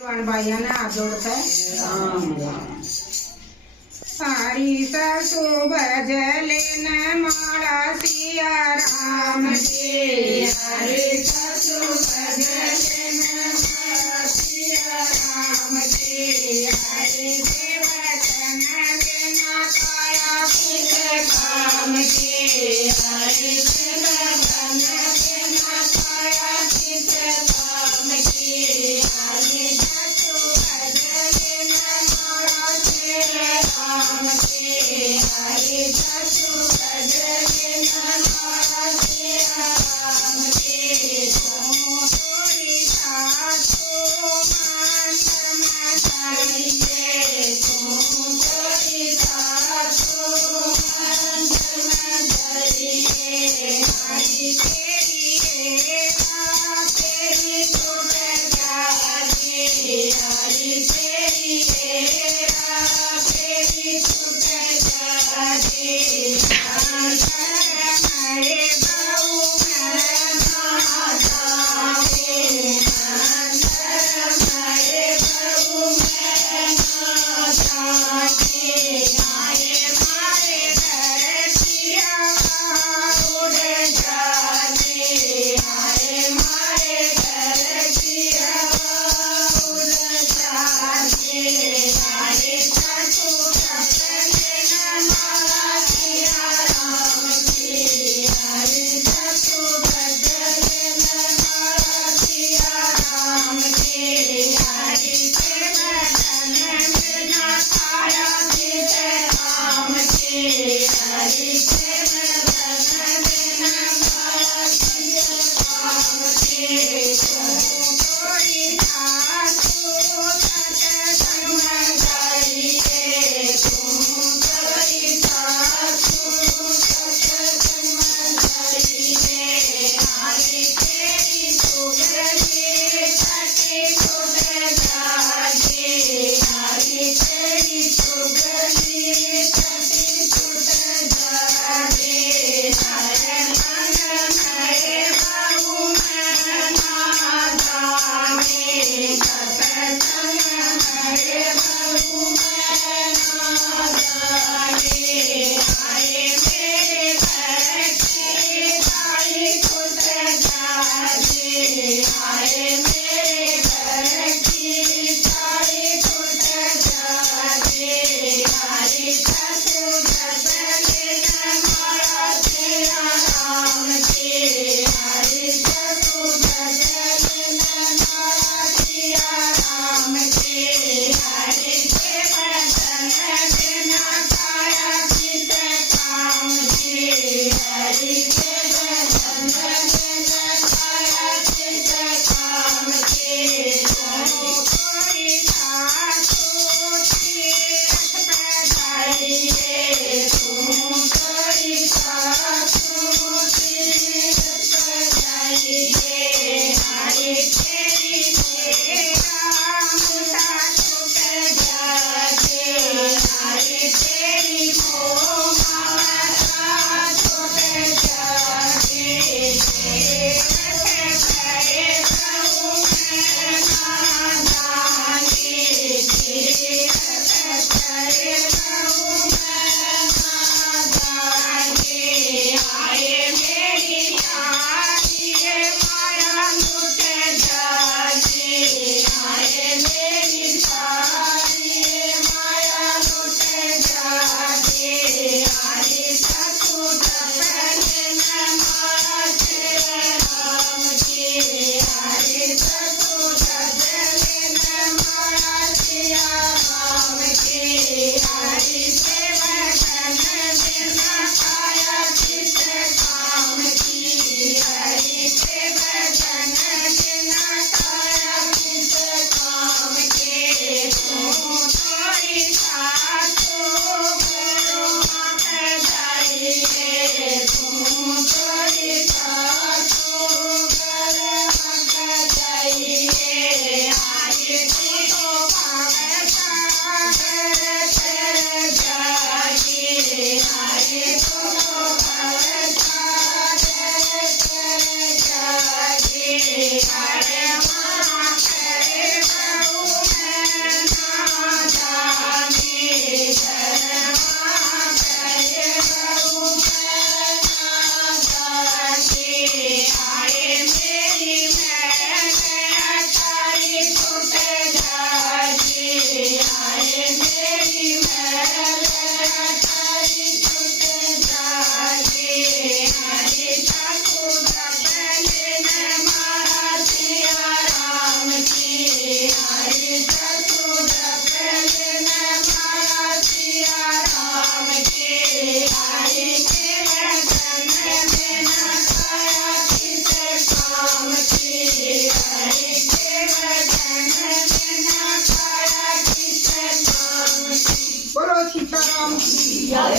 भाइया ने हाथ जोड़ता है। राम राम। सारी ससु भजले न माला सिया राम की। हरी ससु भजले न माला सिया राम की। हरि देवचन बिना काया किस काम की। हरि देवचन बिना काया किस काम की। हरि ससु भजले न माला सिया राम की। हरि ससु भजले न माला सिया राम की। तोरी सासु मान धर्म धरिए। तोरी सासु मान धर्म धरिए। हरि तेरी हेरा तेरी छूट जाए। हरि तेरी हेरा तेरी छूट जाए। हरे बहु मन मातावे। हरे बहु मन मातावे। आए मारे धरतिया उड़ जाने। आए मारे धरतिया उड़ जाने। શિયાળે